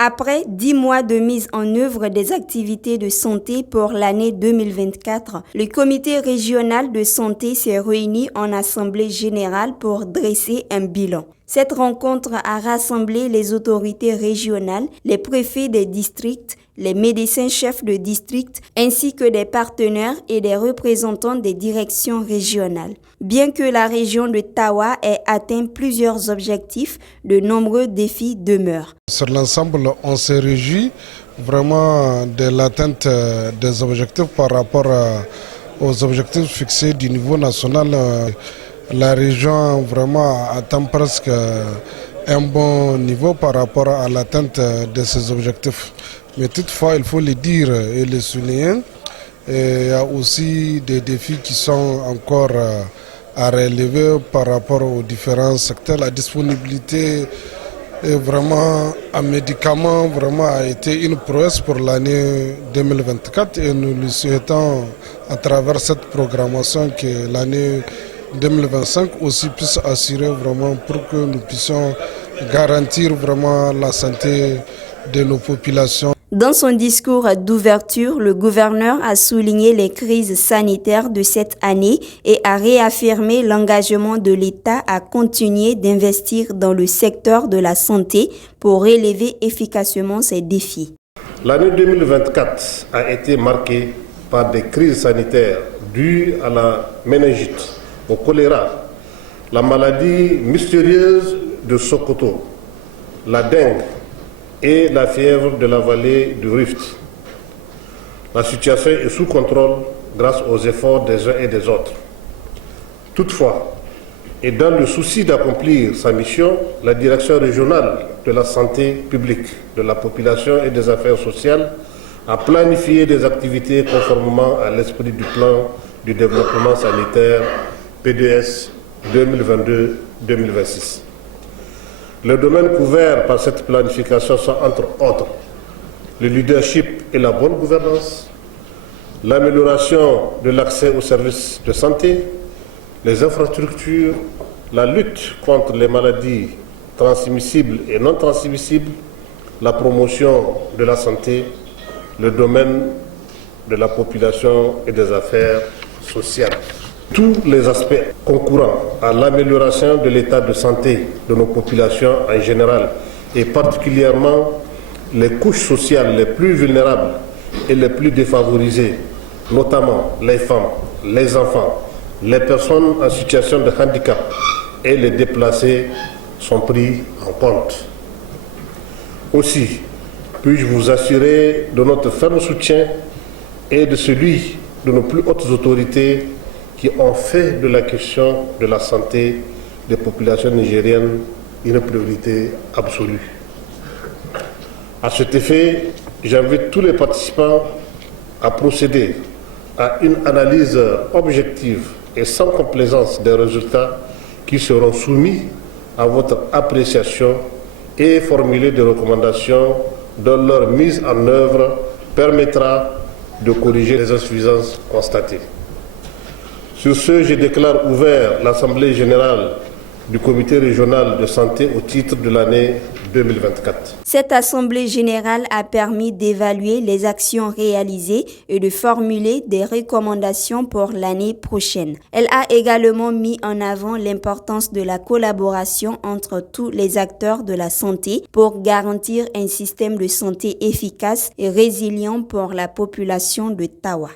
Après 10 mois de mise en œuvre des activités de santé pour l'année 2024, le comité régional de santé s'est réuni en assemblée générale pour dresser un bilan. Cette rencontre a rassemblé les autorités régionales, les préfets des districts, les médecins-chefs de district, ainsi que des partenaires et des représentants des directions régionales. Bien que la région de Tawa ait atteint plusieurs objectifs, de nombreux défis demeurent. Sur l'ensemble, on s'est réjouit vraiment de l'atteinte des objectifs par rapport aux objectifs fixés du niveau national. La région vraiment atteint presque un bon niveau par rapport à l'atteinte de ces objectifs. Mais toutefois, il faut le dire et le souligner, il y a aussi des défis qui sont encore à relever par rapport aux différents secteurs. La disponibilité vraiment en médicaments vraiment a été une prouesse pour l'année 2024 et nous lui souhaitons à travers cette programmation que l'année 2025 aussi puisse assurer vraiment pour que nous puissions garantir vraiment la santé de nos populations. Dans son discours d'ouverture, le gouverneur a souligné les crises sanitaires de cette année et a réaffirmé l'engagement de l'État à continuer d'investir dans le secteur de la santé pour relever efficacement ces défis. L'année 2024 a été marquée par des crises sanitaires dues à la méningite, au choléra, la maladie mystérieuse de Sokoto, la dengue et la fièvre de la vallée du Rift. La situation est sous contrôle grâce aux efforts des uns et des autres. Toutefois, et dans le souci d'accomplir sa mission, la Direction régionale de la santé publique, de la population et des affaires sociales a planifié des activités conformément à l'esprit du plan du développement sanitaire PDS 2022-2026. Les domaines couverts par cette planification sont entre autres le leadership et la bonne gouvernance, l'amélioration de l'accès aux services de santé, les infrastructures, la lutte contre les maladies transmissibles et non transmissibles, la promotion de la santé, le domaine de la population et des affaires sociales. Tous les aspects concourant à l'amélioration de l'état de santé de nos populations en général et particulièrement les couches sociales les plus vulnérables et les plus défavorisées, notamment les femmes, les enfants, les personnes en situation de handicap et les déplacés sont pris en compte. Aussi, puis-je vous assurer de notre ferme soutien et de celui de nos plus hautes autorités qui ont fait de la question de la santé des populations nigériennes une priorité absolue. À cet effet, j'invite tous les participants à procéder à une analyse objective et sans complaisance des résultats qui seront soumis à votre appréciation et formuler des recommandations dont leur mise en œuvre permettra de corriger les insuffisances constatées. Sur ce, je déclare ouvert l'Assemblée générale du Comité régional de santé au titre de l'année 2024. Cette Assemblée générale a permis d'évaluer les actions réalisées et de formuler des recommandations pour l'année prochaine. Elle a également mis en avant l'importance de la collaboration entre tous les acteurs de la santé pour garantir un système de santé efficace et résilient pour la population de Tawa.